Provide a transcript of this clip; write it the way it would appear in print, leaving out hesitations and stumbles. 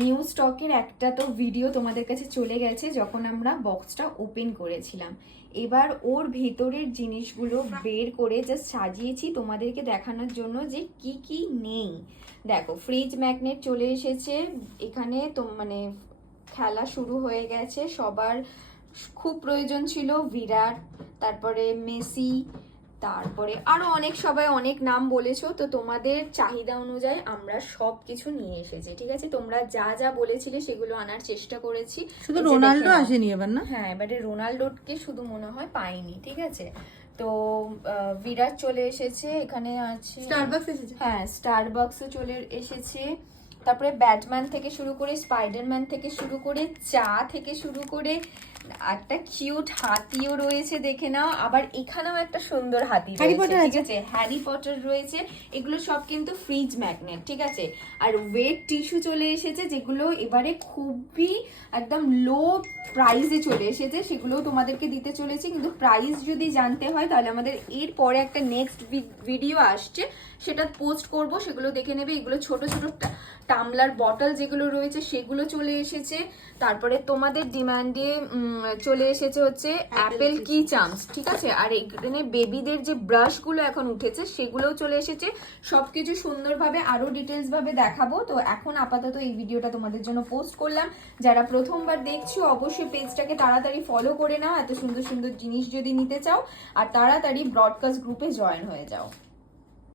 New স্টকের একটা তো ভিডিও তোমাদের কাছে চলে গেছে যখন আমরা বক্সটা ওপেন করেছিলাম। এবার ওর ভেতরের জিনিসগুলো বের করে জাস্ট সাজিয়েছি তোমাদেরকে দেখানোর জন্য যে কি কি নেই। দেখো, ফ্রিজ ম্যাগনেট চলে এসেছে এখানে, তো মানে খেলা শুরু হয়ে গেছে। সবার খুব প্রয়োজন ছিল বিরাট, তারপরে মেসি, তারপরে আরো অনেক, সবাই অনেক নাম বলেছো, তো তোমাদের চাহিদা অনুযায়ী আমরা সব কিছু নিয়ে এসেছি। ঠিক আছে, তোমরা যা যা বলেছিলে সেগুলো আনার চেষ্টা করেছি। শুধু রোনাল্ডো আসেনি এবার না? হ্যাঁ, এবারে রোনাল্ডোকে শুধু মনে হয় পাইনি। ঠিক আছে, তো বিরাট চলে এসেছে, এখানে আছে স্টারবাকস এসেছে। হ্যাঁ, স্টারবাকসও চলে এসেছে। তারপরে ব্যাটম্যান থেকে শুরু করে, স্পাইডারম্যান থেকে শুরু করে, চা থেকে শুরু করে, একটা কিউট হাতিও রয়েছে দেখে নাও। আবার এখানেও একটা সুন্দর হাতি রয়েছে, ঠিক আছে, হ্যারি পটার রয়েছে। এগুলো সব কিন্তু ফ্রিজ ম্যাগনেট। ঠিক আছে, আর ওয়েট টিস্যু চলে এসেছে যেগুলো এবারে খুবই একদম লো প্রাইসে চলে এসেছে, সেগুলো তোমাদেরকে দিতে চলেছে। কিন্তু প্রাইস যদি জানতে হয় তাহলে আমাদের এর পরে একটা নেক্সট ভিডিও আসছে, সেটা পোস্ট করব, সেগুলো দেখে নেবে। এগুলো ছোট ছোট টামলার বটল যেগুলো রয়েছে সেগুলো চলে এসেছে। তারপরে তোমাদের ডিমান্ডে চলে এসেছে হচ্ছে অ্যাপেল কি চামচ। ঠিক আছে, আর এখানে বেবিদের যে ব্রাশগুলো এখন উঠেছে সেগুলোও চলে এসেছে। সবকিছু সুন্দরভাবে আরো ডিটেলস ভাবে দেখাবো। তো এখন আপাতত এই ভিডিওটা তোমাদের জন্য পোস্ট করলাম। যারা প্রথমবার দেখছো অবশ্যই পেজটাকে তাড়াতাড়ি ফলো করে নাও, এত সুন্দর সুন্দর জিনিস যদি নিতে চাও, আর তাড়াতাড়ি ব্রডকাস্ট গ্রুপে জয়েন হয়ে যাও।